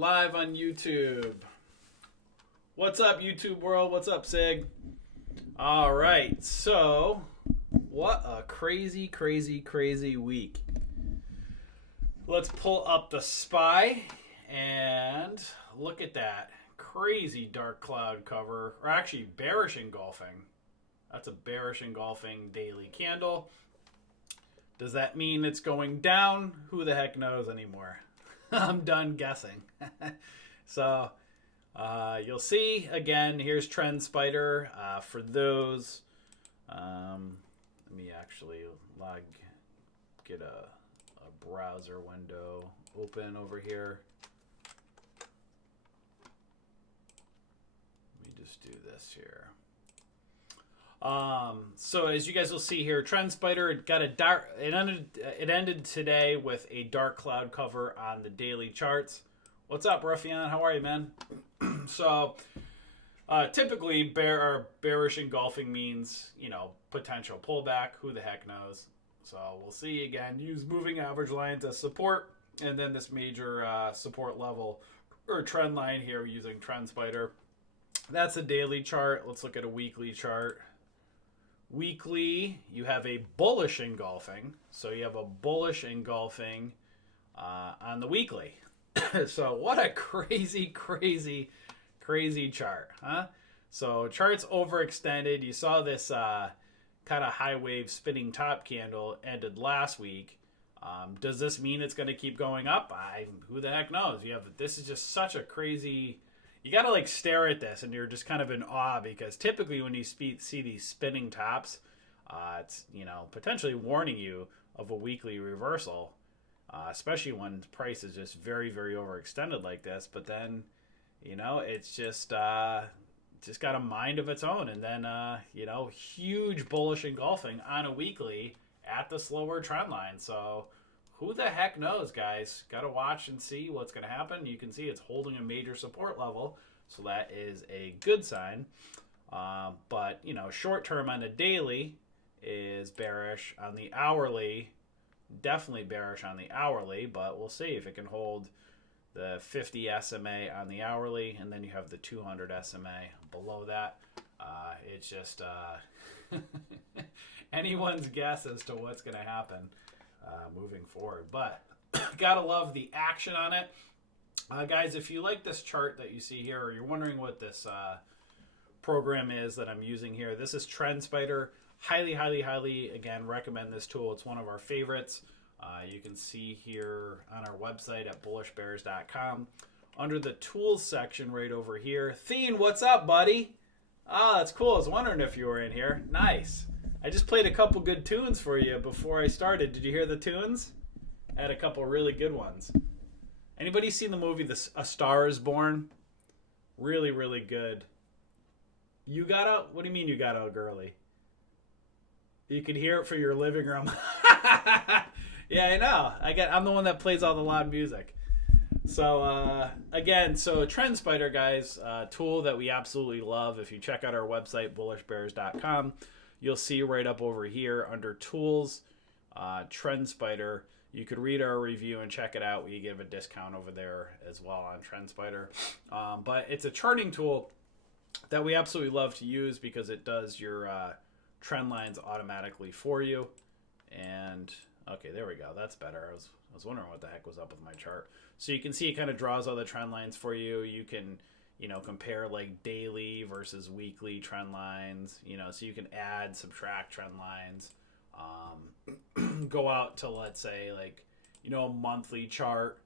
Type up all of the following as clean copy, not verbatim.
live on YouTube. What's up, YouTube world? What's up, Sig? All right, so what a crazy, crazy, crazy week. Let's pull up the SPY and look at that crazy dark cloud cover, or actually bearish engulfing. That's a bearish engulfing daily candle. Does that mean it's going down? Who the heck knows anymore? I'm done guessing. So you'll see again. Here's Trend Spider. For those, let me actually get a browser window open over here. Let me just do this here. So as you guys will see here, Trend Spider, it got a dark. It ended today with a dark cloud cover on the daily charts. What's up, Ruffian? How are you, man? So typically, bearish engulfing means potential pullback. Who the heck knows? So we'll see again. Use moving average lines as support, and then this major support level or trend line here using Trend Spider. That's a daily chart. Let's look at a weekly chart. Weekly, you have a bullish engulfing. So you have a bullish engulfing on the weekly. So what a crazy, crazy, crazy chart, huh? So chart's overextended. You saw this kind of high wave spinning top candle ended last week. Does this mean it's going to keep going up? Who the heck knows? This is just such a crazy. You got to stare at this and you're just kind of in awe, because typically when you see these spinning tops, it's potentially warning you of a weekly reversal, especially when price is just very, very overextended like this. But then, it's just got a mind of its own, and then huge bullish engulfing on a weekly at the slower trend line. So who the heck knows, guys? Got to watch and see what's going to happen. You can see it's holding a major support level, so that is a good sign. But, short term on the daily is bearish. On the hourly, definitely bearish on the hourly, but we'll see if it can hold the 50 SMA on the hourly, and then you have the 200 SMA below that. It's just anyone's guess as to what's going to happen moving forward, but gotta love the action on it. Guys, if you like this chart that you see here, or you're wondering what this program is that I'm using here, this is Trend Spider. Highly, highly, highly, again, recommend this tool. It's one of our favorites. You can see here on our website at bullishbears.com under the tools section right over here. Thien, what's up, buddy? Oh, that's cool. I was wondering if you were in here. Nice. I just played a couple good tunes for you before I started. Did you hear the tunes? I had a couple really good ones. Anybody seen the movie A Star is Born? Really, really good. You got out? What do you mean you got out early? You could hear it for your living room. Yeah, I know. I'm the one that plays all the loud music. So again, Trend Spider, guys, tool that we absolutely love. If you check out our website, bullishbears.com, you'll see right up over here under tools, Trend Spider. You could read our review and check it out. We give a discount over there as well on Trend Spider. But it's a charting tool that we absolutely love to use because it does your trend lines automatically for you. And okay, there we go. That's better. I was wondering what the heck was up with my chart. So you can see it kind of draws all the trend lines for you. You can compare daily versus weekly trend lines, so you can add, subtract trend lines, go out to, let's say, a monthly chart.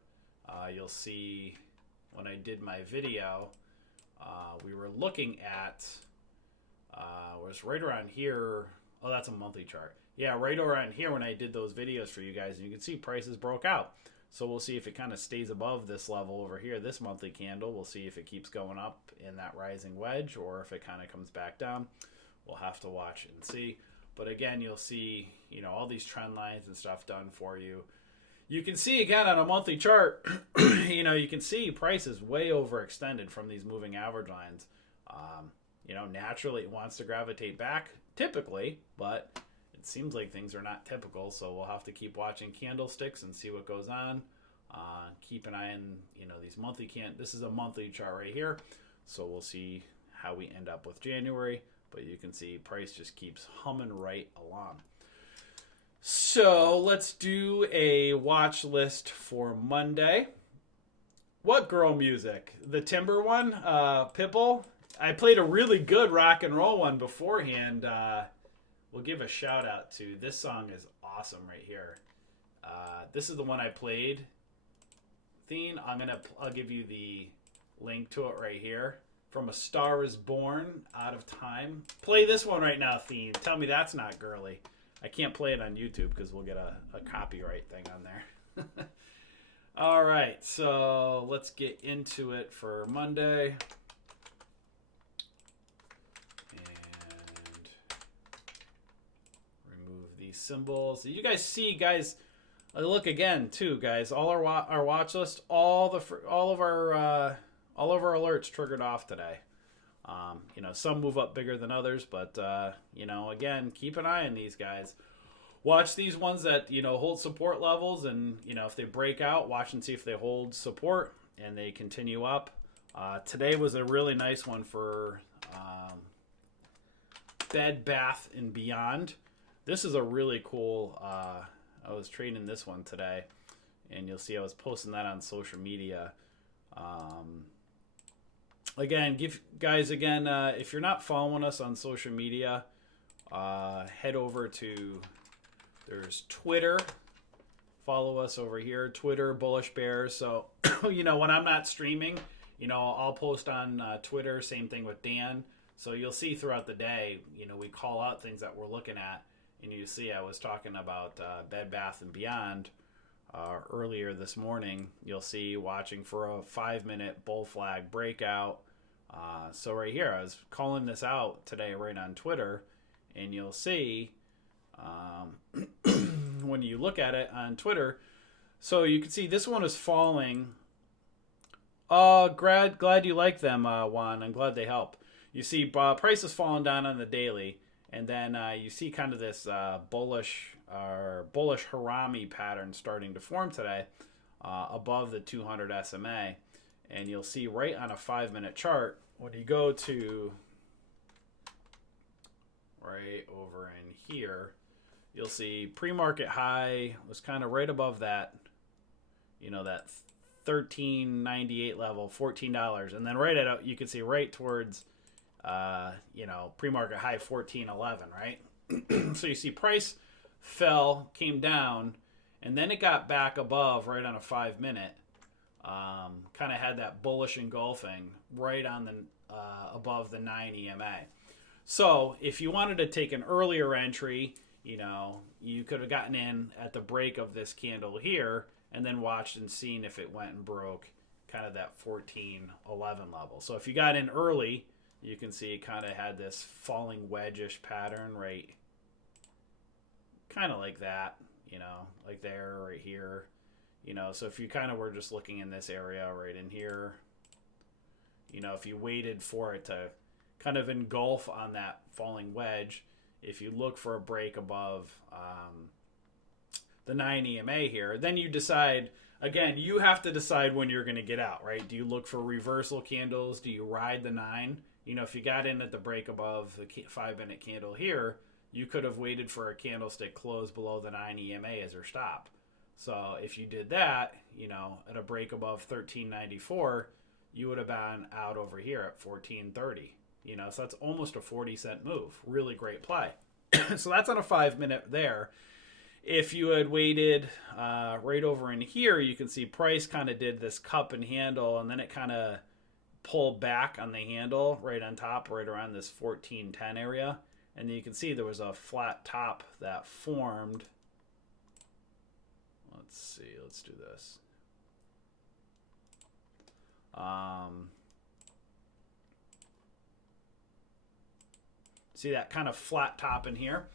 You'll see when I did my video, we were looking at, was right around here. Oh, that's a monthly chart. Yeah, right around here when I did those videos for you guys, and you can see prices broke out. So we'll see if it kind of stays above this level over here, this monthly candle. We'll see if it keeps going up in that rising wedge or if it kind of comes back down. We'll have to watch and see. But again, you'll see, all these trend lines and stuff done for you. You can see again on a monthly chart, you can see prices way overextended from these moving average lines. Naturally it wants to gravitate back typically, but it seems like things are not typical, so we'll have to keep watching candlesticks and see what goes on. Keep an eye on, these monthly this is a monthly chart right here. So we'll see how we end up with January. But you can see price just keeps humming right along. So let's do a watch list for Monday. What girl music? The Timber one? Pitbull? I played a really good rock and roll one beforehand. We'll give a shout out to, this song is awesome right here. This is the one I played. Theme, I'll give you the link to it right here. From A Star Is Born, Out of Time. Play this one right now, Theme. Tell me that's not girly. I can't play it on YouTube because we'll get a copyright thing on there. All right, so let's get into it for Monday. And remove these symbols. You guys see, guys, look again too, guys. All our watch list, all of our alerts triggered off today. Some move up bigger than others, but again, keep an eye on these guys. Watch these ones that hold support levels, and if they break out, watch and see if they hold support and they continue up. Today was a really nice one for Bed Bath and Beyond. This is a really cool. I was trading this one today, and you'll see I was posting that on social media. Again, if you're not following us on social media, head over to, there's Twitter. Follow us over here, Twitter, Bullish Bears. So, when I'm not streaming, I'll post on Twitter. Same thing with Dan. So you'll see throughout the day, we call out things that we're looking at. And you see I was talking about Bed Bath & Beyond earlier this morning. You'll see watching for a 5-minute bull flag breakout. So right here, I was calling this out today right on Twitter. And you'll see when you look at it on Twitter, so you can see this one is falling. Glad you like them, Juan. I'm glad they help. You see price is falling down on the daily, and then you see kind of this bullish harami pattern starting to form today above the 200 SMA, and you'll see right on a 5-minute chart when you go to right over in here, you'll see pre-market high was kind of right above that, that $13.98 level, $14, and then right at you can see right towards, pre-market high $14.11, right? So you see price fell, came down, and then it got back above right on a 5-minute. Kind of had that bullish engulfing right on the above the 9 EMA. So if you wanted to take an earlier entry, you could have gotten in at the break of this candle here and then watched and seen if it went and broke kind of that 14.11 level. So if you got in early, you can see it kind of had this falling wedge-ish pattern, right? Kind of like that, like there, right here. So if you kind of were just looking in this area right in here, if you waited for it to kind of engulf on that falling wedge, if you look for a break above the 9 EMA here, then you decide, again, you have to decide when you're going to get out, right? Do you look for reversal candles? Do you ride the 9? If you got in at the break above the 5-minute candle here, you could have waited for a candlestick close below the 9 EMA as your stop. So if you did that, at a break above 13.94, you would have been out over here at 14.30. So that's almost a 40-cent move. Really great play. So that's on a 5-minute there. If you had waited right over in here, you can see price kind of did this cup and handle, and then it kind of pulled back on the handle right on top, right around this 14.10 area. And then you can see there was a flat top that formed. Let's see. Let's do this. See that kind of flat top in here.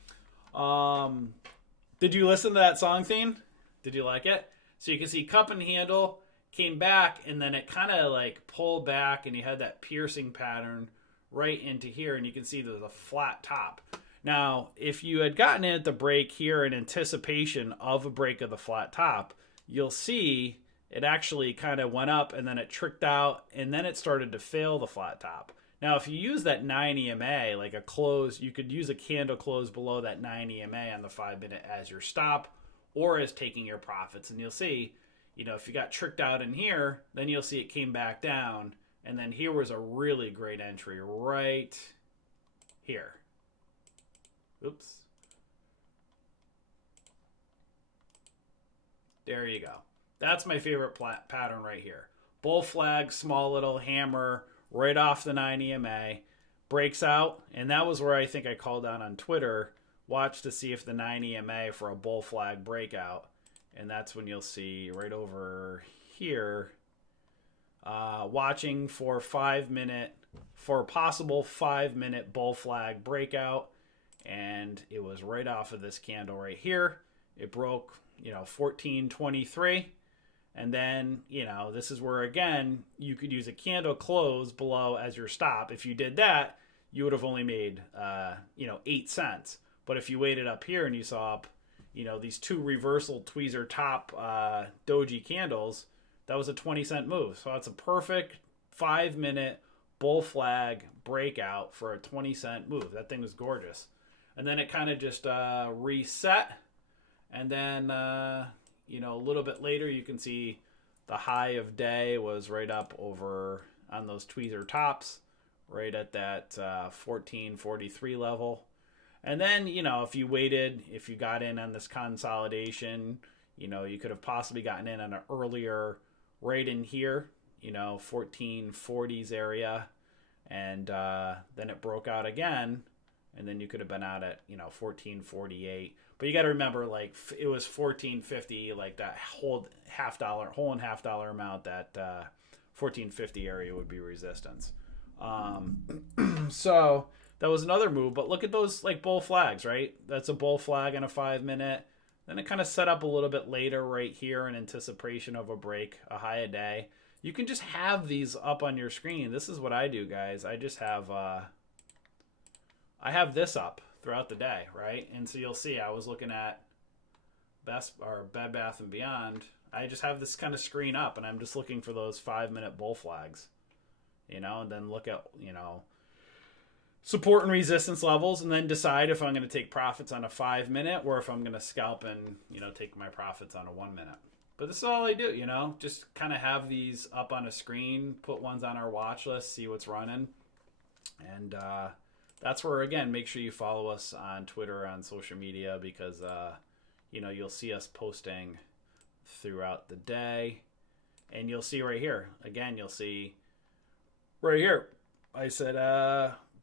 Did you listen to that song theme? Did you like it? So you can see cup and handle came back, and then it kind of like pulled back, and you had that piercing pattern right into here, and you can see there's a flat top. Now, if you had gotten in at the break here in anticipation of a break of the flat top, you'll see it actually kind of went up and then it tricked out and then it started to fail the flat top. Now, if you use that 9 EMA, like a close, you could use a candle close below that 9 EMA on the 5-minute as your stop or as taking your profits. And you'll see, if you got tricked out in here, then you'll see it came back down. And then here was a really great entry right here. Oops. There you go. That's my favorite pattern right here. Bull flag, small little hammer, right off the 9 EMA, breaks out, and that was where I think I called out on Twitter, watch to see if the 9 EMA for a bull flag breakout, and that's when you'll see right over here, watching for a possible 5-minute bull flag breakout, and it was right off of this candle right here. It broke, 14.23. And then, this is where, again, you could use a candle close below as your stop. If you did that, you would have only made, 8 cents. But if you waited up here and you saw up, these two reversal tweezer top doji candles, that was a 20-cent move. So that's a perfect 5-minute bull flag breakout for a 20-cent move. That thing was gorgeous. And then it kind of just reset. And then... a little bit later, you can see the high of day was right up over on those tweezer tops, right at that 1443 level. And then, if you waited, if you got in on this consolidation, you could have possibly gotten in on an earlier right in here, 1440s area. And then it broke out again. And then you could have been out at, 1448. But you got to remember, like, it was $14.50, like that whole and half dollar amount, that $14.50 area would be resistance. So that was another move. But look at those, like, bull flags, right? That's a bull flag in a 5-minute. Then it kind of set up a little bit later right here in anticipation of a break, a high a day. You can just have these up on your screen. This is what I do, guys. I just have I have this up throughout the day, right? And so you'll see I was looking at Bed Bath & Beyond. I just have this kind of screen up, and I'm just looking for those 5-minute bull flags, and then look at, support and resistance levels, and then decide if I'm going to take profits on a 5-minute or if I'm going to scalp and, take my profits on a 1-minute. But this is all I do, just kind of have these up on a screen, put ones on our watch list, see what's running. And, that's where, again, make sure you follow us on Twitter, on social media, because, you'll see us posting throughout the day. And you'll see right here, again, you'll see right here, I said,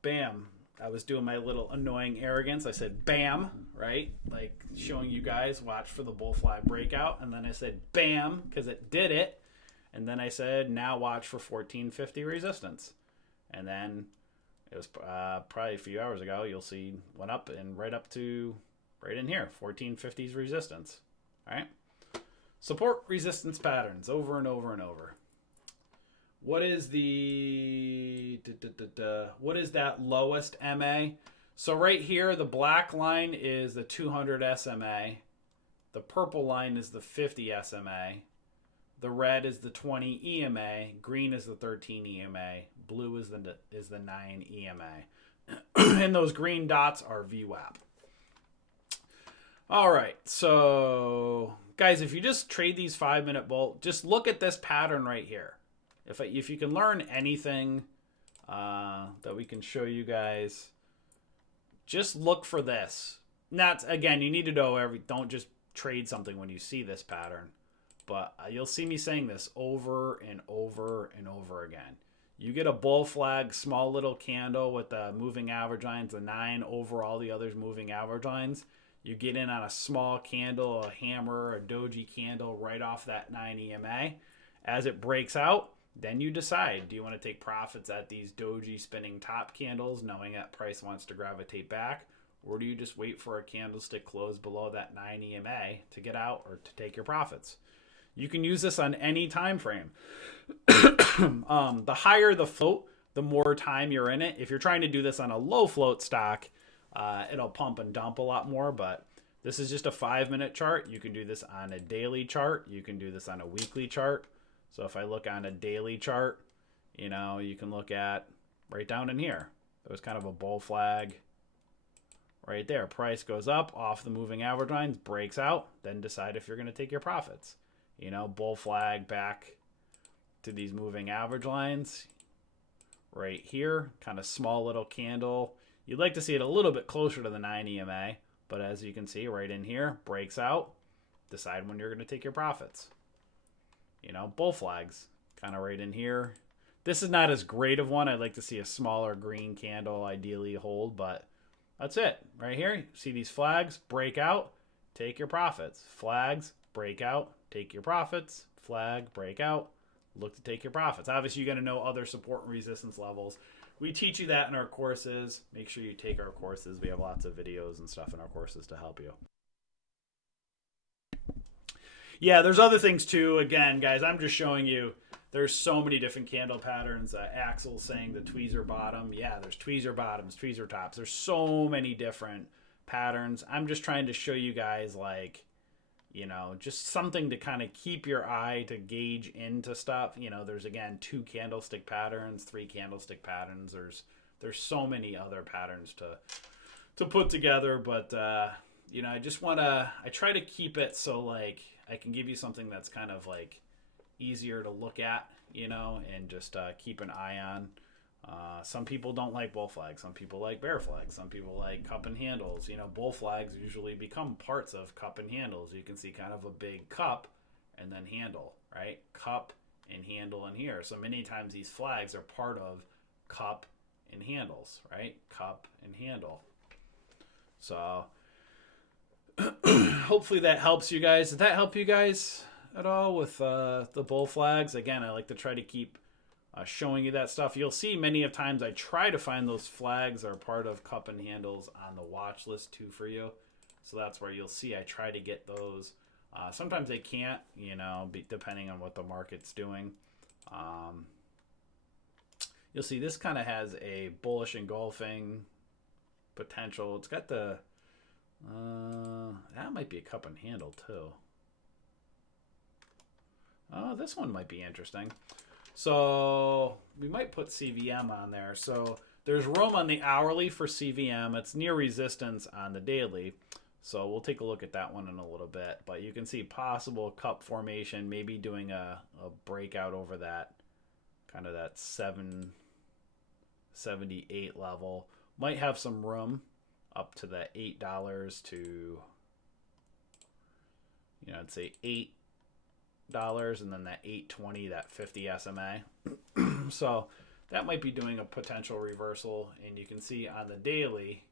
bam. I was doing my little annoying arrogance. I said, bam, right? Like showing you guys, watch for the bull flag breakout. And then I said, bam, because it did it. And then I said, now watch for 1450 resistance. And then... it was probably a few hours ago. You'll see went up and right up to right in here, 1450's resistance. All right. Support resistance patterns over and over and over. What is what is that lowest MA? So right here, the black line is the 200 SMA. The purple line is the 50 SMA. The red is the 20 EMA. Green is the 13 EMA. Blue is the 9 EMA. And those green dots are VWAP. All right. So, guys, if you just trade these 5-minute bull, just look at this pattern right here. If you can learn anything that we can show you guys, just look for this. And that's, again, you need to know don't just trade something when you see this pattern. But you'll see me saying this over and over and over again. You get a bull flag, small little candle with the moving average lines, the 9 over all the others moving average lines. You get in on a small candle, a hammer, a doji candle right off that 9 EMA. As it breaks out, then you decide, do you want to take profits at these doji spinning top candles, knowing that price wants to gravitate back? Or do you just wait for a candlestick close below that 9 EMA to get out or to take your profits? You can use this on any time frame. The higher the float, the more time you're in it. If you're trying to do this on a low float stock, it'll pump and dump a lot more. But This is just a 5-minute chart. You can do this on a daily chart. You can do this on a weekly chart. So if I look on a daily chart, you know, you can look at right down in here. There was kind of a bull flag right there. Price goes up off the moving average lines, breaks out, then decide if you're going to take your profits. You know, bull flag back to these moving average lines right here. Kind of small little candle. You'd like to see it a little bit closer to the 9 EMA. But as you can see right in here, breaks out, decide when you're going to take your profits. You know, bull flags kind of right in here. This is not as great of one. I'd like to see a smaller green candle ideally hold, but that's it. Right here, see these flags, break out, take your profits. Flags, break out, take your profits. Flag, break out, look to take your profits. Obviously, you got to know other support and resistance levels. We teach you that in our courses. Make sure you take our courses. We have lots of videos and stuff in our courses to help you. Yeah, there's other things too. Again, guys, I'm just showing you there's so many different candle patterns. Axel's saying the tweezer bottom. Yeah, there's tweezer bottoms, tweezer tops. There's so many different patterns. I'm just trying to show you guys, like, you know, just something to kind of keep your eye to gauge into stuff. You know, there's, again, 2 candlestick patterns, 3 candlestick patterns. There's so many other patterns to put together. But, you know, I try to keep it so, like, I can give you something that's kind of, like, easier to look at, you know, and just keep an eye on. Some people don't like bull flags. Some people like bear flags. Some people like cup and handles. You know, bull flags usually become parts of cup and handles. You can see kind of a big cup and then handle, right? Cup and handle in here. So many times these flags are part of cup and handles, right? Cup and handle. So hopefully that helps you guys. Did that help you guys at all with the bull flags? Again, I like to try to keep showing you that stuff. You'll see many of times I try to find those flags are part of cup and handles on the watch list too for you. So that's where you'll see I try to get those. Sometimes they can't, you know, depending on what the market's doing. You'll see this kind of has a bullish engulfing potential. It's got the that might be a cup and handle too. Oh, this one might be interesting. So we might put CVM on there. So there's room on the hourly for CVM. It's near resistance on the daily. So we'll take a look at that one in a little bit. But you can see possible cup formation, maybe doing a breakout over that kind of that 778 level. Might have some room up to the $8 to, you know, I'd say $8 and then that 820, that 50 SMA. So that might be doing a potential reversal. And you can see on the daily,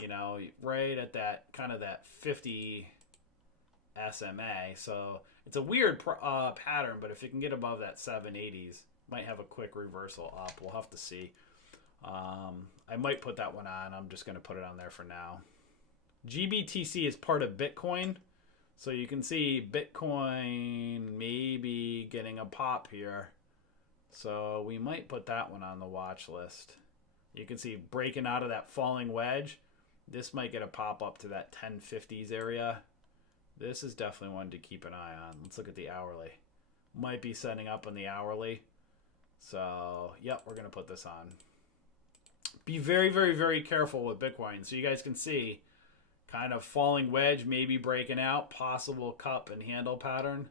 you know, right at that kind of that 50 SMA. So it's a weird pattern, but if it can get above that 780s, might have a quick reversal up. We'll have to see. I might put that one on. I'm just going to put it on there for now. GBTC is part of Bitcoin. So you can see Bitcoin maybe getting a pop here. So we might put that one on the watch list. You can see breaking out of that falling wedge. This might get a pop up to that 1050s area. This is definitely one to keep an eye on. Let's look at the hourly. Might be setting up on the hourly. So, yep, we're going to put this on. Be very, very, very careful with Bitcoin. So you guys can see kind of falling wedge, maybe breaking out, possible cup and handle pattern.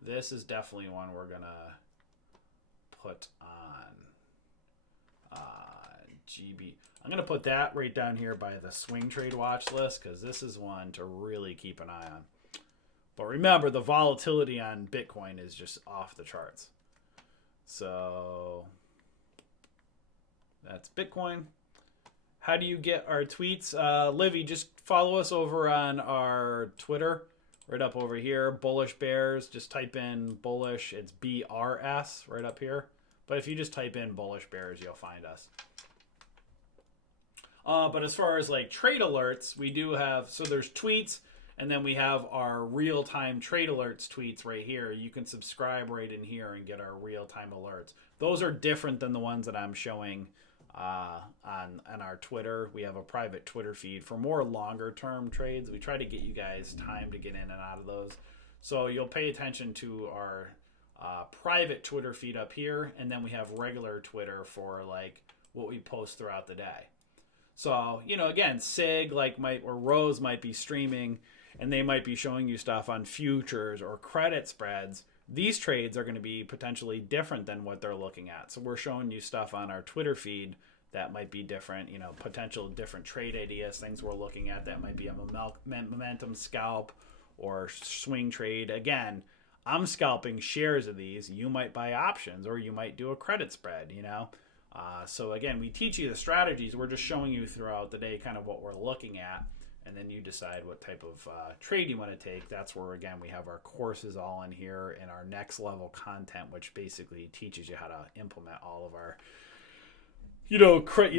This is definitely one we're going to put on GB. I'm going to put that right down here by the swing trade watch list because this is one to really keep an eye on. But remember, the volatility on Bitcoin is just off the charts. So that's Bitcoin. How do you get our tweets? Livy, just follow us over on our Twitter, right up over here. Bullish Bears, just type in bullish. It's BRS right up here. But if you just type in Bullish Bears, you'll find us. But as far as like trade alerts, we do have, so there's tweets, and then we have our real-time trade alerts tweets right here. You can subscribe right in here and get our real-time alerts. Those are different than the ones that I'm showing on our Twitter. We have a private Twitter feed for more longer term trades. We try to get you guys time to get in and out of those. So you'll pay attention to our private Twitter feed up here, and then we have regular Twitter for like what we post throughout the day. So, you know, again, Sig or Rose might be streaming and they might be showing you stuff on futures or credit spreads. These trades are going to be potentially different than what they're looking at. So we're showing you stuff on our Twitter feed that might be different, you know, potential different trade ideas, things we're looking at that might be a momentum scalp or swing trade. Again, I'm scalping shares of these. You might buy options or you might do a credit spread, you know. So again, we teach you the strategies. We're just showing you throughout the day kind of what we're looking at, and then you decide what type of trade you want to take. That's where, again, we have our courses all in here and our next level content, which basically teaches you how to implement all of our,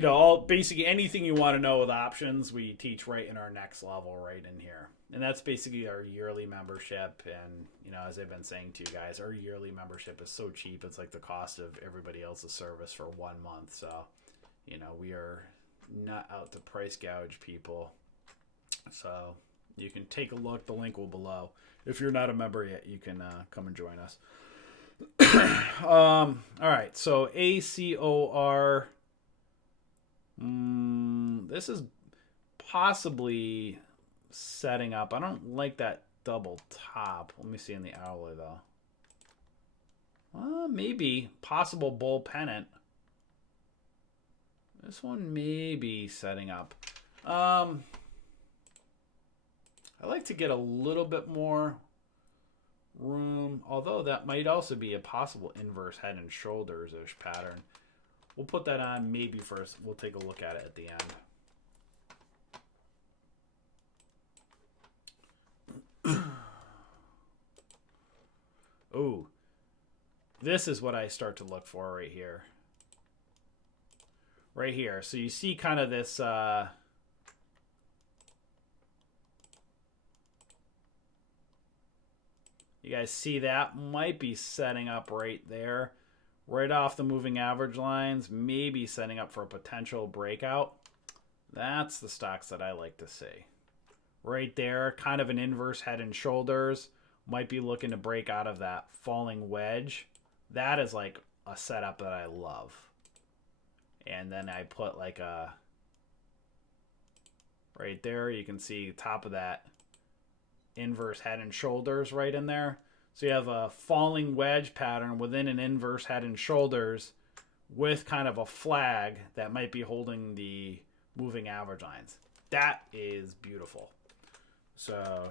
all basically anything you want to know with options, we teach right in our next level right in here. And that's basically our yearly membership. And, you know, as I've been saying to you guys, our yearly membership is so cheap. It's like the cost of everybody else's service for 1 month. So, you know, we are not out to price gouge people. So you can take a look. The link will below. If you're not a member yet, you can come and join us. All right. So ACOR. This is possibly setting up. I don't like that double top. Let me see in the hourly though. Maybe possible bull pennant. This one may be setting up. I like to get a little bit more room, although that might also be a possible inverse head and shoulders-ish pattern. We'll put that on maybe first. We'll take a look at it at the end. Oh, this is what I start to look for right here. Right here. So you see kind of this... you guys see that might be setting up right there. Right off the moving average lines, maybe setting up for a potential breakout. That's the stocks that I like to see. Right there, kind of an inverse head and shoulders. Might be looking to break out of that falling wedge. That is like a setup that I love. And then I put like a... right there, you can see top of that inverse head and shoulders right in there. So you have a falling wedge pattern within an inverse head and shoulders with kind of a flag that might be holding the moving average lines. That is beautiful. So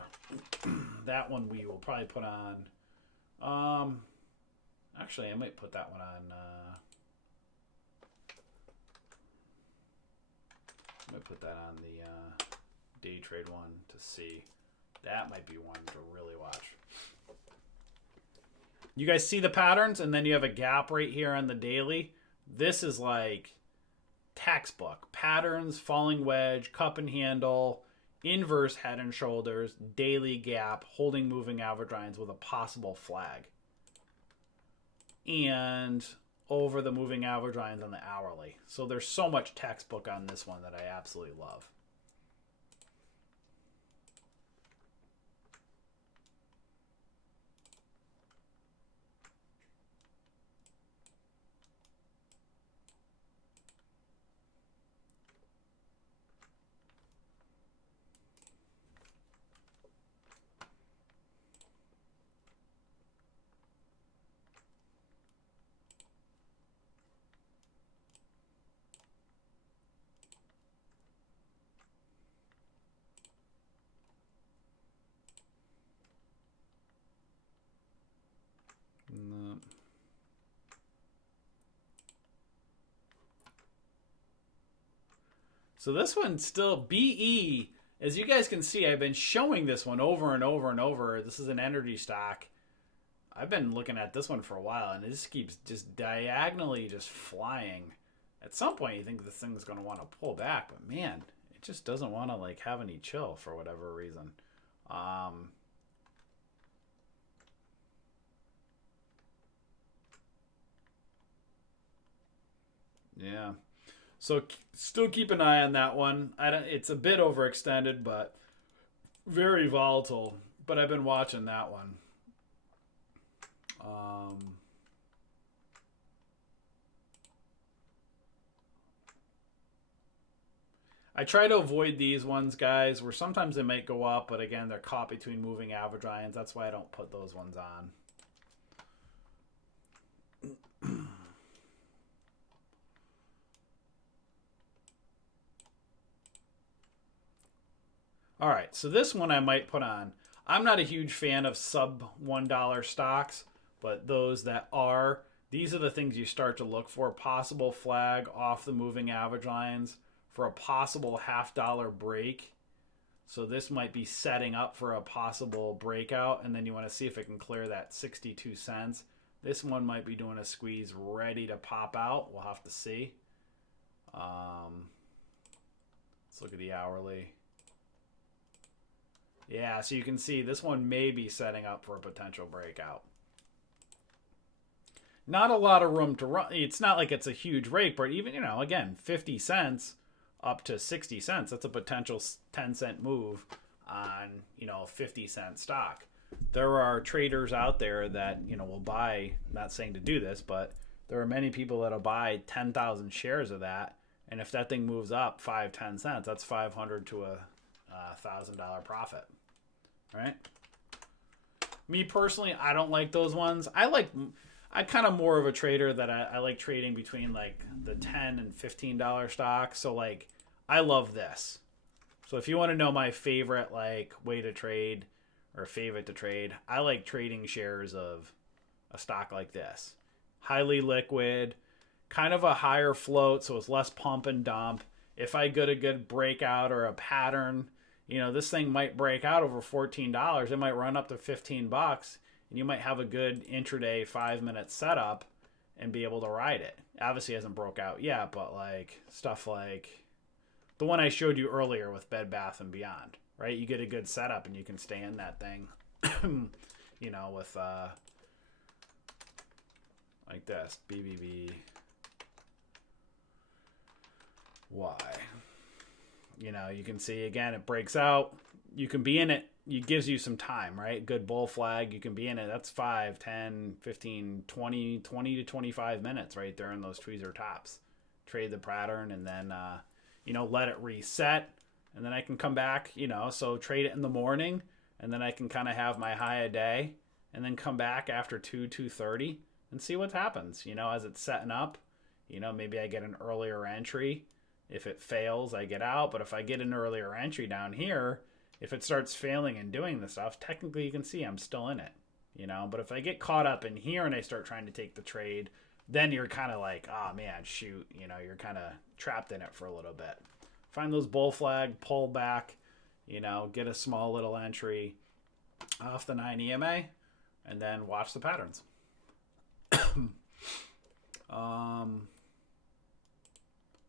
that one we will probably put on. Actually, I might put that one on. I might put that on the day trade one to see. That might be one to really watch. You guys see the patterns, and then you have a gap right here on the daily. This is like textbook. Patterns, falling wedge, cup and handle, inverse head and shoulders, daily gap, holding moving average lines with a possible flag. And over the moving average lines on the hourly. So there's so much textbook on this one that I absolutely love. No. So this one's still BE. As you guys can see, I've been showing this one over and over and over. This is an energy stock. I've been looking at this one for a while, and it just keeps just diagonally just flying. At some point, you think this thing's going to want to pull back, but man, it just doesn't want to like have any chill for whatever reason. Yeah. So still keep an eye on that one. It's a bit overextended, but very volatile. But I've been watching that one. I try to avoid these ones, guys, where sometimes they might go up, but again, they're caught between moving average lines. That's why I don't put those ones on. All right, so this one I might put on. I'm not a huge fan of sub $1 stocks, but those that are, these are the things you start to look for. Possible flag off the moving average lines for a possible $0.50 break. So this might be setting up for a possible breakout, and then you want to see if it can clear that 62 cents. This one might be doing a squeeze ready to pop out. We'll have to see. Let's look at the hourly. Yeah, so you can see this one may be setting up for a potential breakout. Not a lot of room to run. It's not like it's a huge rate, but even, again, 50 cents up to 60 cents. That's a potential 10-cent move on, a 50-cent stock. There are traders out there that, will buy, not saying to do this, but there are many people that'll buy 10,000 shares of that. And if that thing moves up 5-10 cents, that's $500 to a $1,000 profit. Right? Me personally, I don't like those ones. I'm kind of more of a trader that I like trading between like the $10 and $15 stocks. So like, I love this. So if you want to know my favorite like way to trade or favorite to trade, I like trading shares of a stock like this. Highly liquid, kind of a higher float, so it's less pump and dump. If I get a good breakout or a pattern, this thing might break out over $14. It might run up to $15, and you might have a good intraday 5-minute setup and be able to ride it. Obviously, it hasn't broke out yet, but like stuff like the one I showed you earlier with Bed Bath and Beyond, right? You get a good setup and you can stay in that thing, with like this, BBB, Y. You can see, again, it breaks out. You can be in it. It gives you some time, right? Good bull flag. You can be in it. That's 5, 10, 15, 20 to 25 minutes right there in those tweezer tops. Trade the pattern and then, let it reset. And then I can come back, so trade it in the morning. And then I can kind of have my high a day. And then come back after 2:30 and see what happens, as it's setting up. Maybe I get an earlier entry. If it fails, I get out. But if I get an earlier entry down here, if it starts failing and doing the stuff, technically you can see I'm still in it, But if I get caught up in here and I start trying to take the trade, then you're kind of like, oh man, shoot, you're kind of trapped in it for a little bit. Find those bull flag, pull back, get a small little entry off the 9 EMA, and then watch the patterns.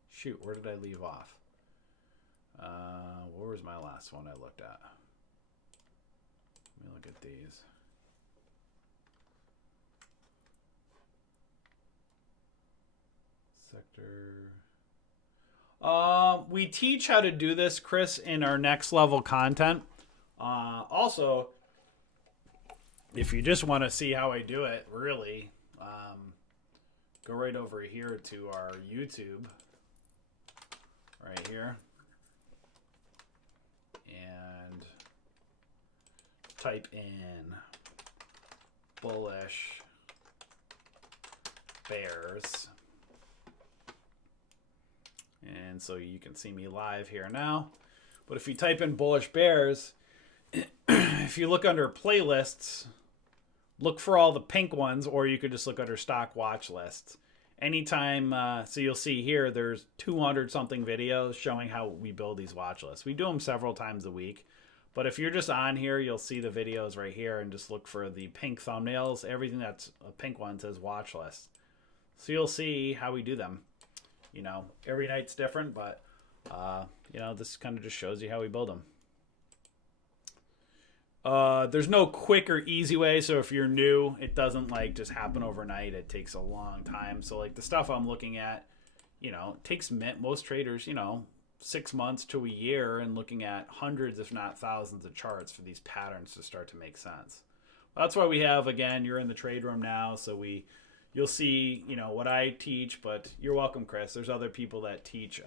Shoot, where did I leave off? Where was my last one I looked at? Let me look at these. Sector. We teach how to do this, Chris, in our next level content. Also, if you just want to see how I do it, really, go right over here to our YouTube. Right here. And type in bullish bears. And so you can see me live here now. But if you type in bullish bears, if you look under playlists, look for all the pink ones, or you could just look under stock watch lists. Anytime, so you'll see here, there's 200 something videos showing how we build these watch lists. We do them several times a week, but if you're just on here, you'll see the videos right here and just look for the pink thumbnails. Everything that's a pink one says watch list. So you'll see how we do them. Every night's different, but, this kind of just shows you how we build them. There's no quick or easy way. So if you're new, it doesn't just happen overnight. It takes a long time. So the stuff I'm looking at, you know, it takes most traders, you know, 6 months to a year and looking at hundreds, if not thousands of charts for these patterns to start to make sense. That's why we have, again, you're in the trade room now, so you'll see, you know, what I teach, but you're welcome, Chris. There's other people that teach, you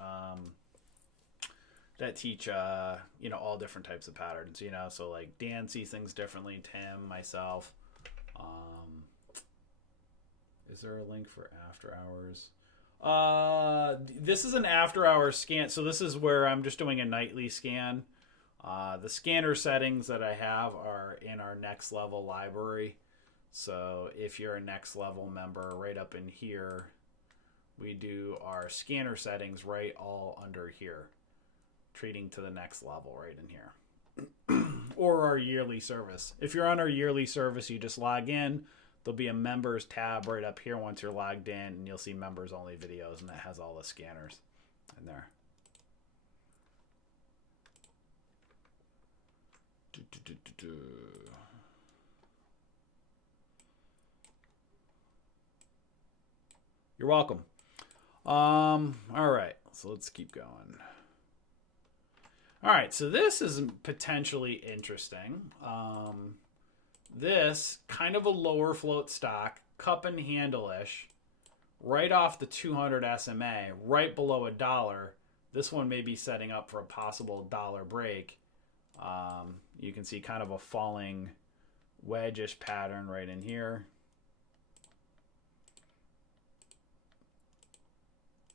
know, all different types of patterns, you know, so like Dan sees things differently, Tim, myself. Is there a link for after hours? This is an after hours scan. So this is where I'm just doing a nightly scan. The scanner settings that I have are in our next level library. So if you're a next level member, right up in here, we do our scanner settings right all under here. Trading to the next level right in here. Or our yearly service. If you're on our yearly service, you just log in. There'll be a members tab right up here once you're logged in, and you'll see members only videos, and that has all the scanners in there. You're welcome. All right, so let's keep going. All right, so this is potentially interesting. This kind of a lower float stock, cup and handle-ish, right off the 200 SMA, right below $1. This one may be setting up for a possible dollar break. You can see kind of a falling wedge-ish pattern right in here.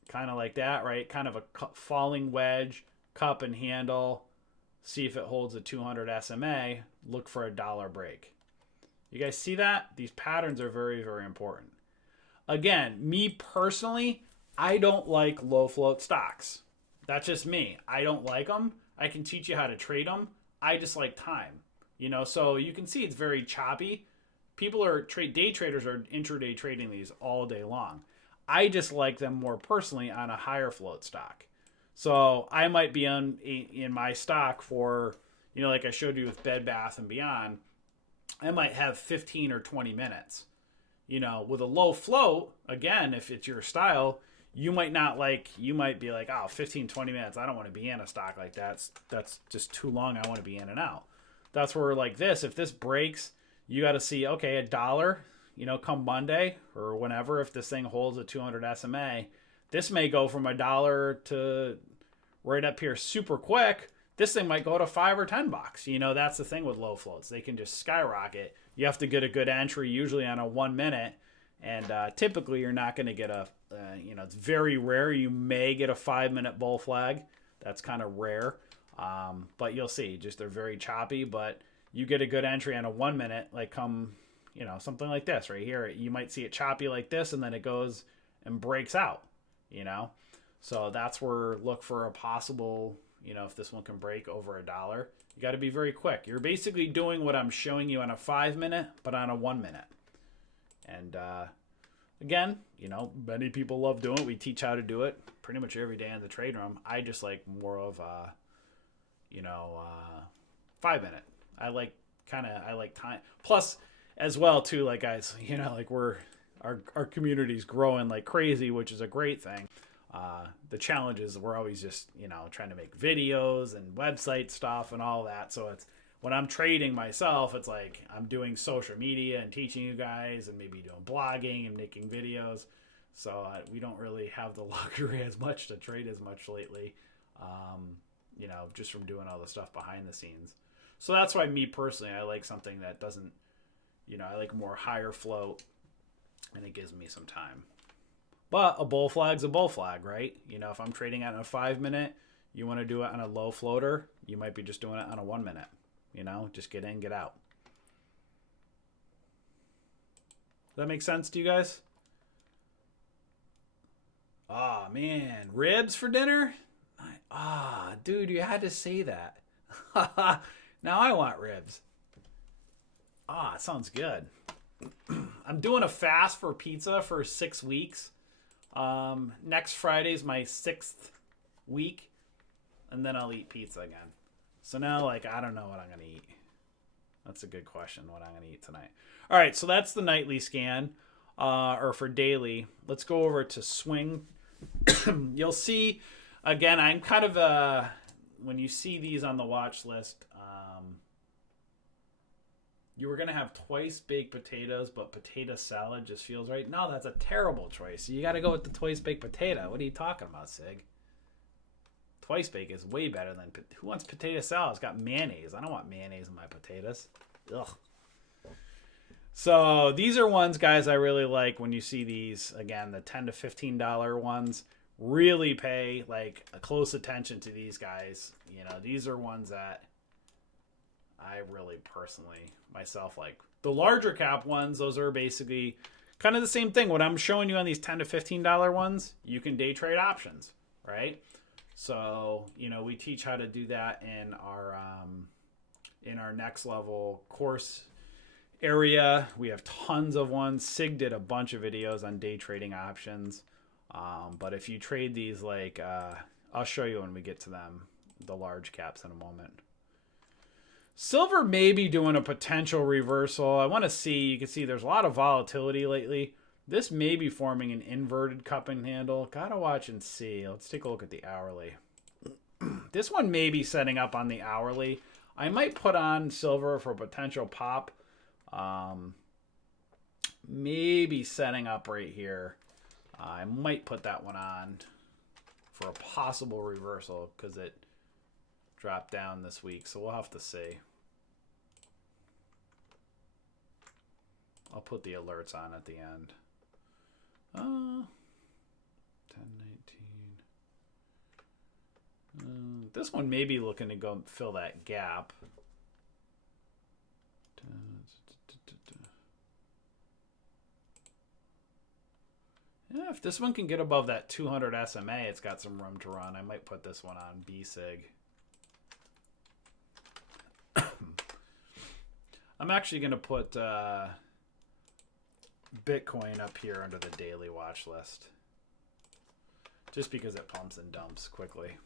Kind of like that, right? Kind of a falling wedge, cup and handle. See if it holds a 200 SMA. Look for a dollar break. You guys see that? These patterns are very, very important. Again, me personally, I don't like low float stocks. That's just me. I don't like them. I can teach you how to trade them. I just like time. You know, so you can see it's very choppy. People are day traders are intraday trading these all day long. I just like them more personally on a higher float stock. So I might be in my stock for, you know, like I showed you with Bed Bath & Beyond, I might have 15 or 20 minutes. You know, with a low float, again, if it's your style, you might be like, oh, 15, 20 minutes. I don't want to be in a stock like that. That's just too long. I want to be in and out. That's where like this, if this breaks, you got to see, okay, $1, you know, come Monday or whenever, if this thing holds a 200 SMA, this may go from $1 to right up here super quick. This thing might go to $5 or $10. You know, that's the thing with low floats. They can just skyrocket. You have to get a good entry, usually on a 1 minute. And typically you're not going to get you know, it's very rare. You may get a 5-minute bull flag. That's kind of rare. But you'll see, just they're very choppy. But you get a good entry on a 1 minute, like you know, something like this right here. You might see it choppy like this, and then it goes and breaks out, you know. So that's where look for a possible, you know, if this one can break over $1. You got to be very quick. You're basically doing what I'm showing you on a 5-minute, but on a 1 minute. And again, you know, many people love doing it. We teach how to do it pretty much every day in the trade room. I just like more of a, you know, 5-minute. I like time. Plus, as well too, like guys, you know, like our community's growing like crazy, which is a great thing. The challenge is we're always just, you know, trying to make videos and website stuff and all that. So it's when I'm trading myself, it's like I'm doing social media and teaching you guys and maybe doing blogging and making videos. So we don't really have the luxury as much to trade as much lately, you know, just from doing all the stuff behind the scenes. So that's why me personally, I like something that doesn't, you know, I like more higher float and it gives me some time. But a bull flag's a bull flag, right? You know, if I'm trading on a 5-minute, you want to do it on a low floater, you might be just doing it on a 1 minute. You know, just get in, get out. Does that make sense to you guys? Oh, man. Ribs for dinner? Dude, you had to say that. Now I want ribs. It sounds good. I'm doing a fast for pizza for 6 weeks. Next Friday's my 6th week, and then I'll eat pizza again. So now, like, I don't know what I'm going to eat. That's a good question, what I'm going to eat tonight. All right, so that's the nightly scan, or for daily. Let's go over to swing You'll see, again, I'm kind of when you see these on the watch list, you were going to have twice baked potatoes, but potato salad just feels right. No, that's a terrible choice. You got to go with the twice baked potato. What are you talking about, Sig? Twice baked is way better than... Who wants potato salad? It's got mayonnaise. I don't want mayonnaise in my potatoes. Ugh. So these are ones, guys, I really like when you see these. Again, the $10 to $15 ones. Really pay like a close attention to these guys. You know, these are ones that I really personally myself like. The larger cap ones, those are basically kind of the same thing. What I'm showing you on these $10 to $15 ones, you can day trade options, right? So, you know, we teach how to do that in our next level course area. We have tons of ones. Sig did a bunch of videos on day trading options. But if you trade these, like, I'll show you when we get to them, the large caps in a moment. Silver may be doing a potential reversal. I want to see, you can see there's a lot of volatility lately. This may be forming an inverted cupping handle. Gotta watch and see. Let's take a look at the hourly. This one may be setting up on the hourly. I might put on silver for potential pop. Maybe setting up right here. I might put that one on for a possible reversal because it dropped down this week. So we'll have to see. I'll put the alerts on at the end. 10, 19. This one may be looking to go fill that gap. Yeah, if this one can get above that 200 SMA, it's got some room to run. I might put this one on B-Sig. I'm actually going to put Bitcoin up here under the daily watch list. Just because it pumps and dumps quickly.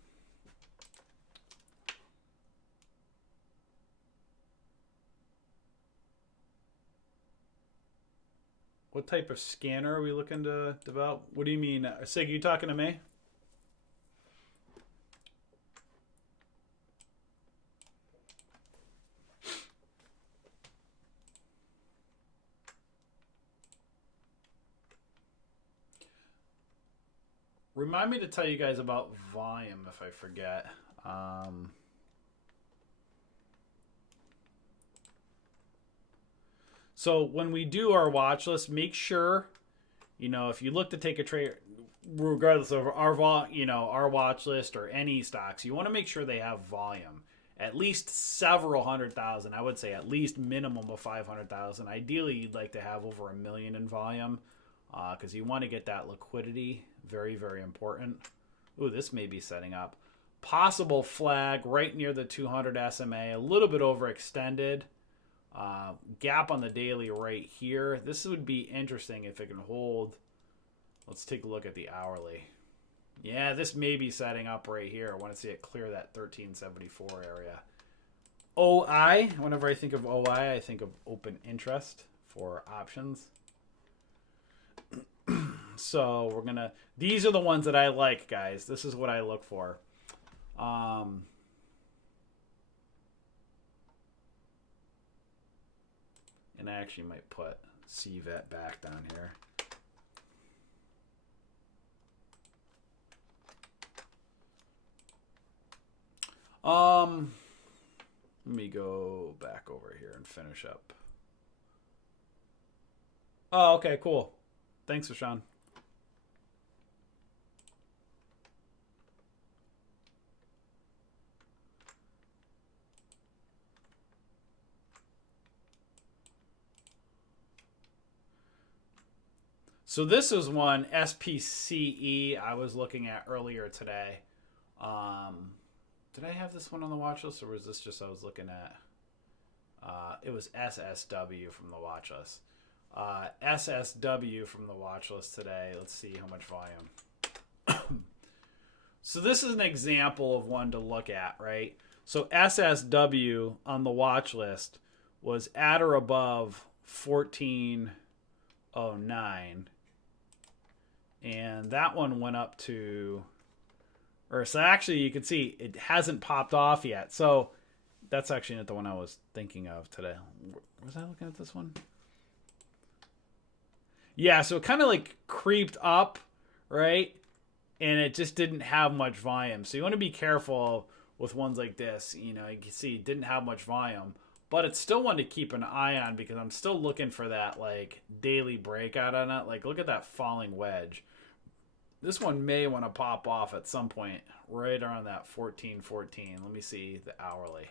What type of scanner are we looking to develop? What do you mean? Sig, you talking to me? Remind me to tell you guys about volume if I forget. So when we do our watch list, make sure, you know, if you look to take a trade, regardless of our watch list or any stocks, you want to make sure they have volume. At least several 100,000. I would say at least minimum of 500,000. Ideally, you'd like to have over 1 million in volume because you want to get that liquidity. Very, very important. Ooh, this may be setting up. Possible flag right near the 200 SMA. A little bit overextended. Gap on the daily right here. This would be interesting if it can hold. Let's take a look at the hourly. Yeah, this may be setting up right here. I want to see it clear that 1374 area. OI, whenever I think of OI, I think of open interest for options. So we're going to, these are the ones that I like, guys. This is what I look for. And I actually might put CVET back down here. Let me go back over here and finish up. Oh, okay, cool. Thanks, Rashawn. So this is one SPCE I was looking at earlier today. Did I have this one on the watch list, or was this just I was looking at? It was SSW from the watch list. SSW from the watch list today. Let's see how much volume. So this is an example of one to look at, right? So SSW on the watch list was at or above 1409. And that one went up to, or so actually you can see it hasn't popped off yet. So that's actually not the one I was thinking of today. Was I looking at this one? Yeah, so it kind of like creeped up, right? And it just didn't have much volume. So you want to be careful with ones like this. You know, you can see it didn't have much volume, but it's still one to keep an eye on because I'm still looking for that like daily breakout on it. Like look at that falling wedge. This one may want to pop off at some point right around that 14.14. Let me see the hourly.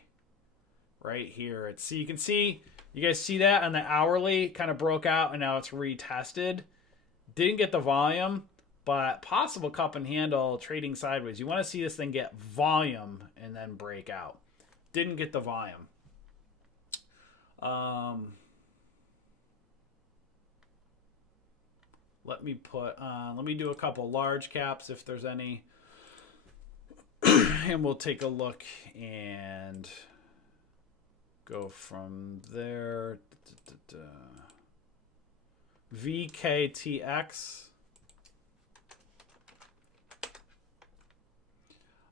Right here. It's, so you can see, you guys see that on the hourly kind of broke out and now it's retested. Didn't get the volume, but possible cup and handle trading sideways. You want to see this thing get volume and then break out. Didn't get the volume. Let me do a couple large caps if there's any. And we'll take a look and go from there. VKTX.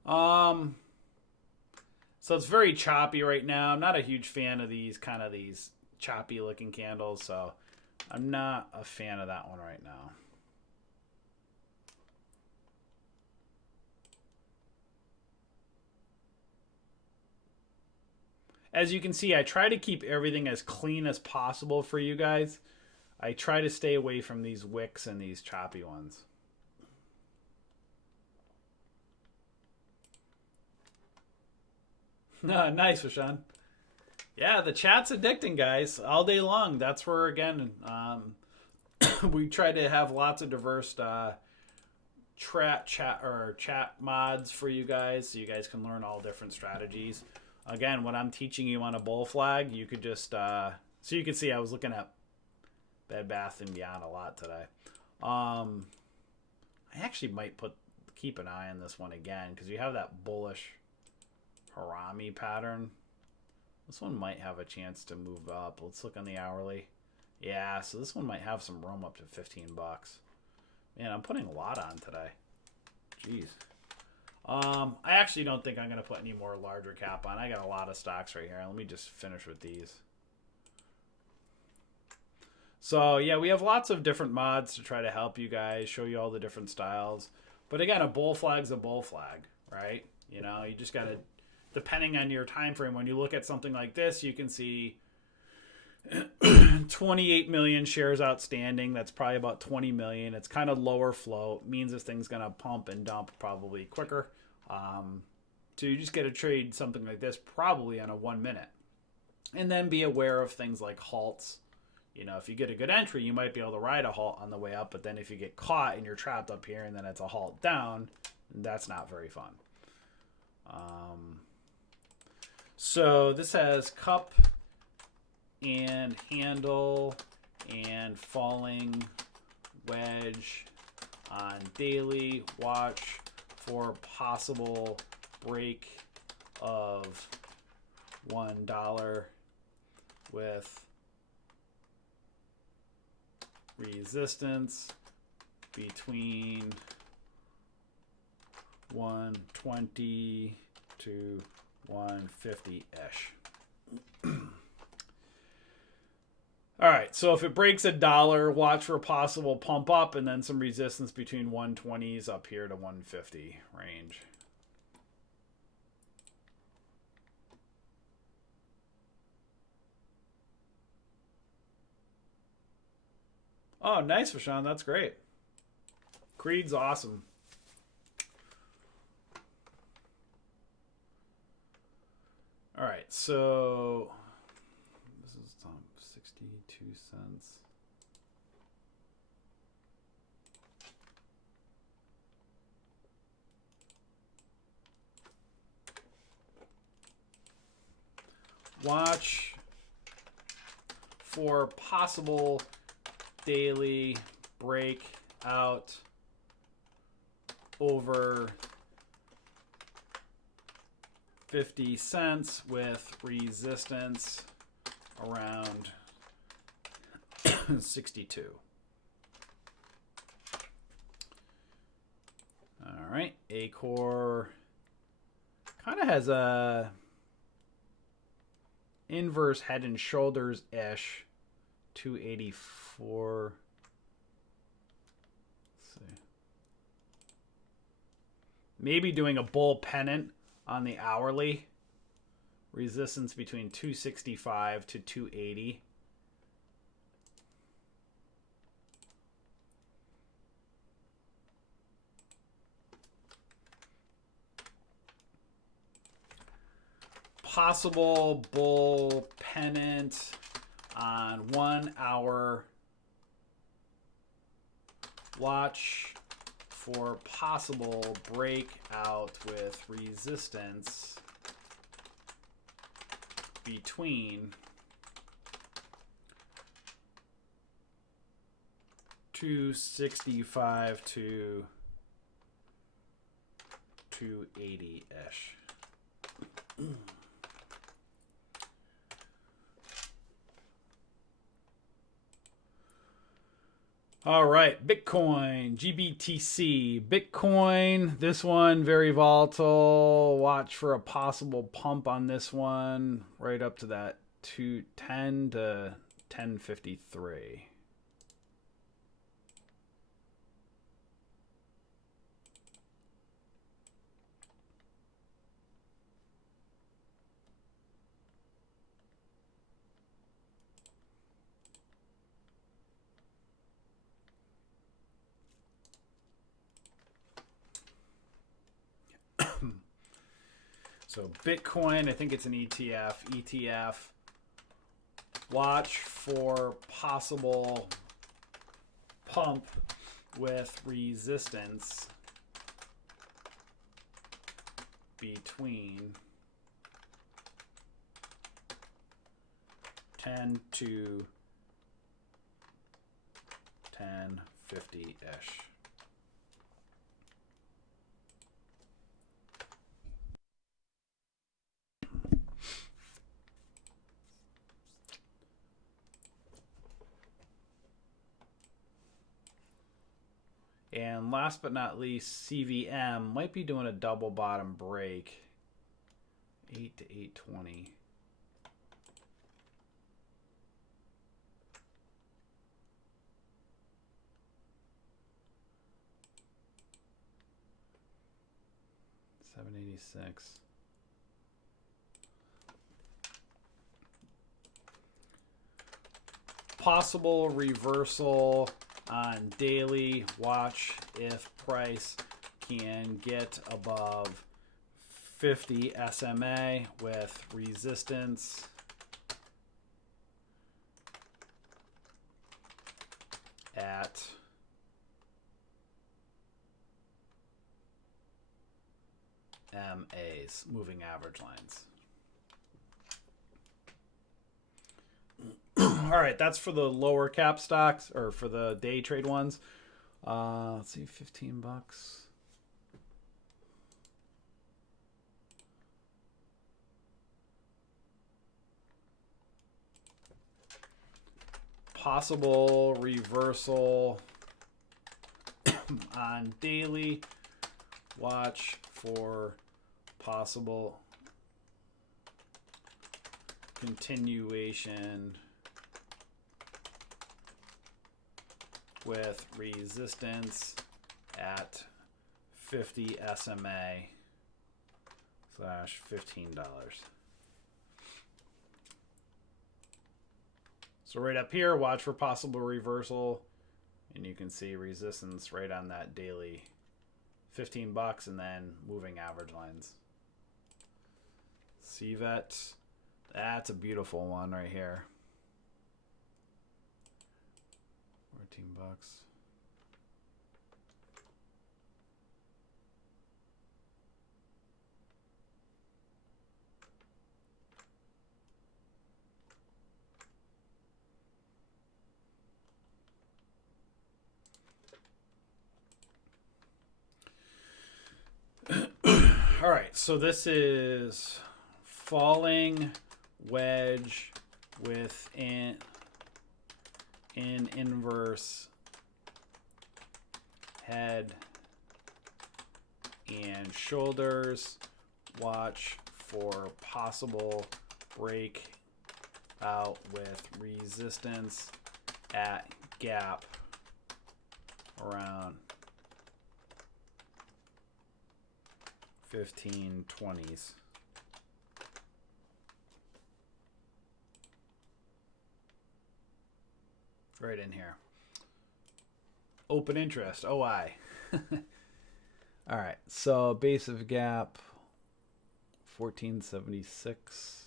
So it's very choppy right now. I'm not a huge fan of these choppy looking candles, so I'm not a fan of that one right now. As you can see, I try to keep everything as clean as possible for you guys. I try to stay away from these wicks and these choppy ones. Nice, Rashawn. Yeah, the chat's addicting, guys, all day long. That's where, again, we try to have lots of diverse chat mods for you guys, so you guys can learn all different strategies. Again, when I'm teaching you on a bull flag, you could just so you can see I was looking at Bed Bath & Beyond a lot today. I actually might keep an eye on this one again because you have that bullish Harami pattern. This one might have a chance to move up. Let's look on the hourly. Yeah, so this one might have some room up to 15 bucks. Man, I'm putting a lot on today. Jeez. I actually don't think I'm going to put any more larger cap on. I got a lot of stocks right here. Let me just finish with these. So, yeah, we have lots of different mods to try to help you guys, show you all the different styles. But again, a bull flag's a bull flag, right? You know, you just got to, depending on your time frame, when you look at something like this, you can see 28 million shares outstanding. That's probably about 20 million. It's kind of lower float. Means this thing's going to pump and dump probably quicker. So you just got to trade something like this probably on a 1 minute. And then be aware of things like halts. You know, if you get a good entry, you might be able to ride a halt on the way up. But then if you get caught and you're trapped up here and then it's a halt down, that's not very fun. So this has cup and handle and falling wedge on daily. Watch for possible break of $1 with resistance between 120 to 150-ish. All right, so if it breaks $1, watch for a possible pump up and then some resistance between 120s up here to 150 range. Oh, nice, Rashawn. That's great. Creed's awesome. All right, so this is 62 cents. Watch for possible daily breakout over 50 cents with resistance around 62. right, Acor kind of has a inverse head and shoulders ish. 284. Let's see. Maybe doing a bull pennant on the hourly. Resistance between 265 to 280. Possible bull pennant on 1 hour. Watch for possible breakout with resistance between 265 to 280-ish. All right, Bitcoin, GBTC, Bitcoin, this one very volatile. Watch for a possible pump on this one, right up to that 210 to 1053. So Bitcoin, I think it's an ETF. ETF. Watch for possible pump with resistance between 10 to 1050-ish. And last but not least, CVM might be doing a double bottom break. 8 to 820. $786. Possible reversal on daily. Watch if price can get above 50 SMA with resistance at MAs, moving average lines. All right, that's for the lower cap stocks, or for the day trade ones. Let's see, $15. Possible reversal on daily. Watch for possible continuation with resistance at 50 SMA / $15. So right up here, watch for possible reversal, and you can see resistance right on that daily $15, and then moving average lines. CVET, that's a beautiful one right here. $14. All right, so this is falling wedge within an inverse head and shoulders. Watch for possible break out with resistance at gap around 1520s. Right in here. Open interest, OI. All right, so base of gap 1476.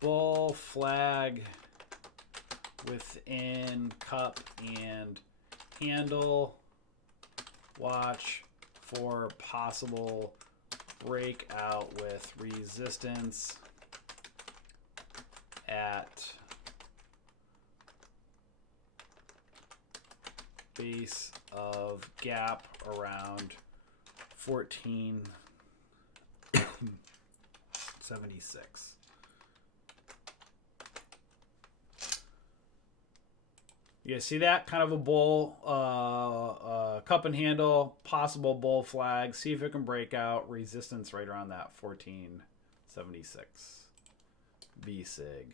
Bull flag within cup and handle. Watch for possible breakout with resistance at base of gap around 1476. You guys see that? Kind of a bull, cup and handle, possible bull flag. See if it can break out. Resistance right around that 1476. B-sig.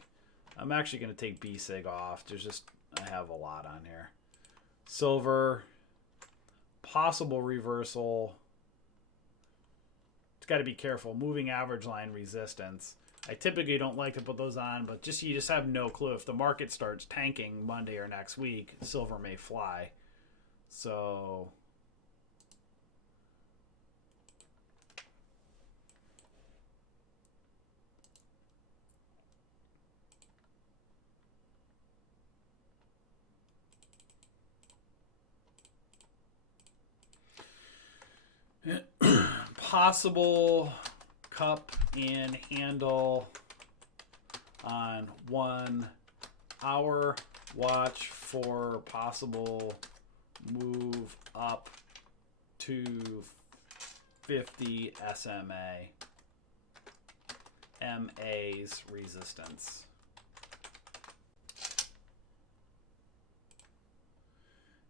I'm actually going to take B-sig off. I have a lot on here. Silver, possible reversal. It's got to be careful. Moving average line resistance. I typically don't like to put those on, but you just have no clue. If the market starts tanking Monday or next week, silver may fly. So possible cup and handle on 1 hour. Watch for possible move up to 50 SMA. MA's resistance.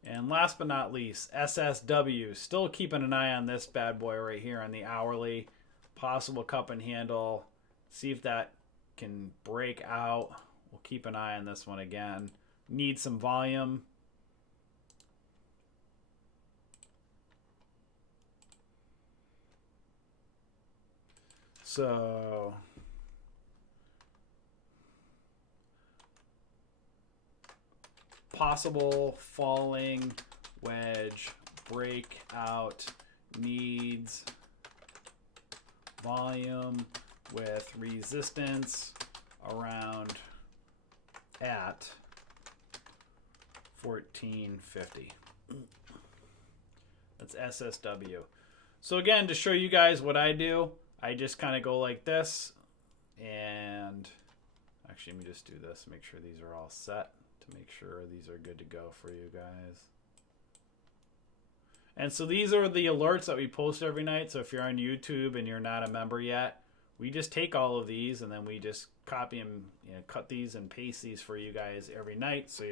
And last but not least, SSW. Still keeping an eye on this bad boy right here on the hourly. Possible cup and handle. See if that can break out. We'll keep an eye on this one again. Need some volume. So possible falling wedge breakout needs volume with resistance around at 1450. That's SSW. So again, to show you guys what I do, I just kind of go like this, and actually let me just do this, make sure these are all set, to make sure these are good to go for you guys. And so these are the alerts that we post every night. So if you're on YouTube and you're not a member yet, we just take all of these and then we just copy them, cut these and paste these for you guys every night. So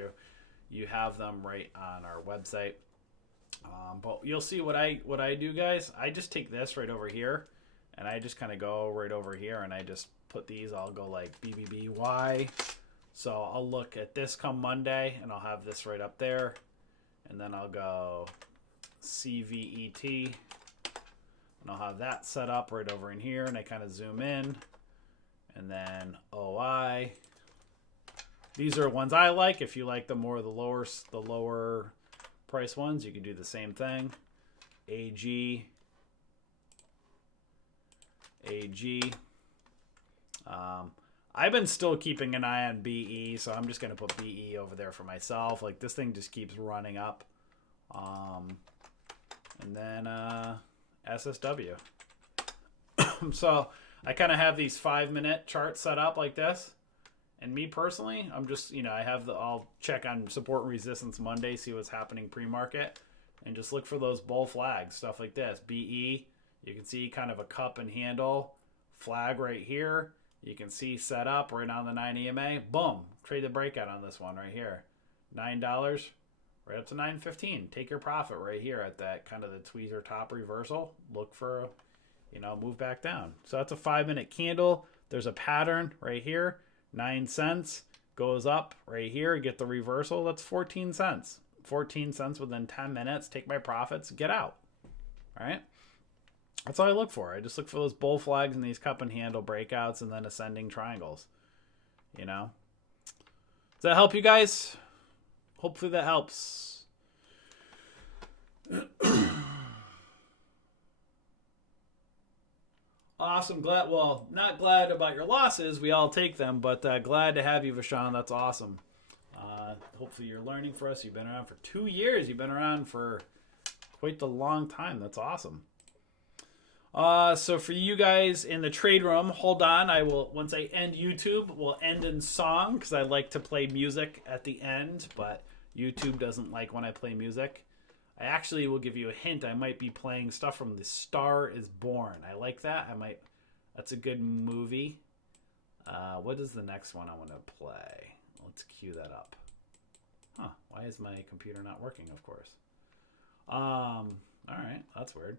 you have them right on our website. But you'll see what I do, guys. I just take this right over here and I just kind of go right over here and I just put these. I'll go like BBBY. So I'll look at this come Monday and I'll have this right up there. And then I'll go CVET, and I'll have that set up right over in here, and I kind of zoom in, and then OI. These are ones I like. If you like the lower price ones, you can do the same thing. AG. I've been still keeping an eye on BE, so I'm just going to put BE over there for myself. Like, this thing just keeps running up. And then SSW. So I kind of have these 5-minute charts set up like this. And me personally, I'm just, I'll check on support and resistance Monday, see what's happening pre-market, and just look for those bull flags, stuff like this. BE, you can see kind of a cup and handle flag right here. You can see set up right on the 9 EMA. Boom, trade the breakout on this one right here. $9, right up to $9.15. Take your profit right here at that kind of the tweezer top reversal. Look for, move back down. So that's a 5-minute candle. There's a pattern right here. 9 cents goes up right here. Get the reversal. That's 14 cents. 14 cents within 10 minutes. Take my profits. Get out. All right. That's all I look for. I just look for those bull flags and these cup and handle breakouts and then ascending triangles. Does that help you guys? Hopefully that helps. Awesome. Not glad about your losses. We all take them, but glad to have you, Vashon. That's awesome. Hopefully you're learning for us. You've been around for 2 years. You've been around for quite the long time. That's awesome. So for you guys in the trade room, hold on. Once I end YouTube, we'll end in song because I like to play music at the end, but YouTube doesn't like when I play music. I actually will give you a hint. I might be playing stuff from The Star is Born. I like that. That's a good movie. What is the next one I want to play? Let's cue that up. Huh. Why is my computer not working, of course? All right. That's weird.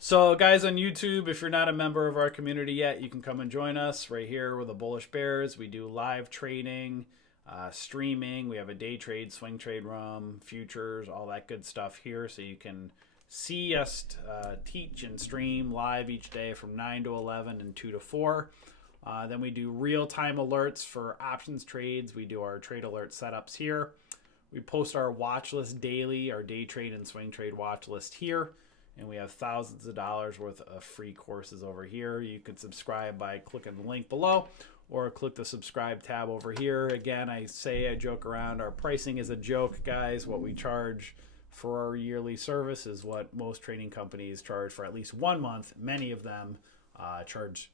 So guys on YouTube, if you're not a member of our community yet, you can come and join us right here with the Bullish Bears. We do live trading, streaming. We have a day trade, swing trade room, futures, all that good stuff here. So you can see us teach and stream live each day from 9 to 11 and 2 to 4. Then we do real-time alerts for options trades. We do our trade alert setups here. We post our watch list daily, our day trade and swing trade watch list here. And we have thousands of dollars worth of free courses over here. You can subscribe by clicking the link below or click the subscribe tab over here. Again, I joke around. Our pricing is a joke, guys. What we charge for our yearly service is what most trading companies charge for at least 1 month. Many of them charge,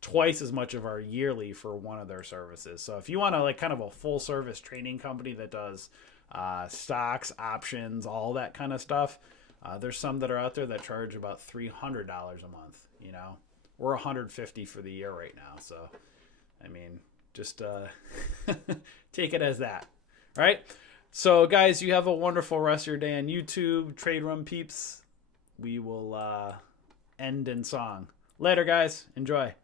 twice as much of our yearly for one of their services. So if you want kind of a full service trading company that does stocks, options, all that kind of stuff, there's some that are out there that charge about $300 a month. We're $150 for the year right now. So, just take it as that. All right. So guys, you have a wonderful rest of your day on YouTube. Trade room peeps. We will end in song. Later, guys. Enjoy.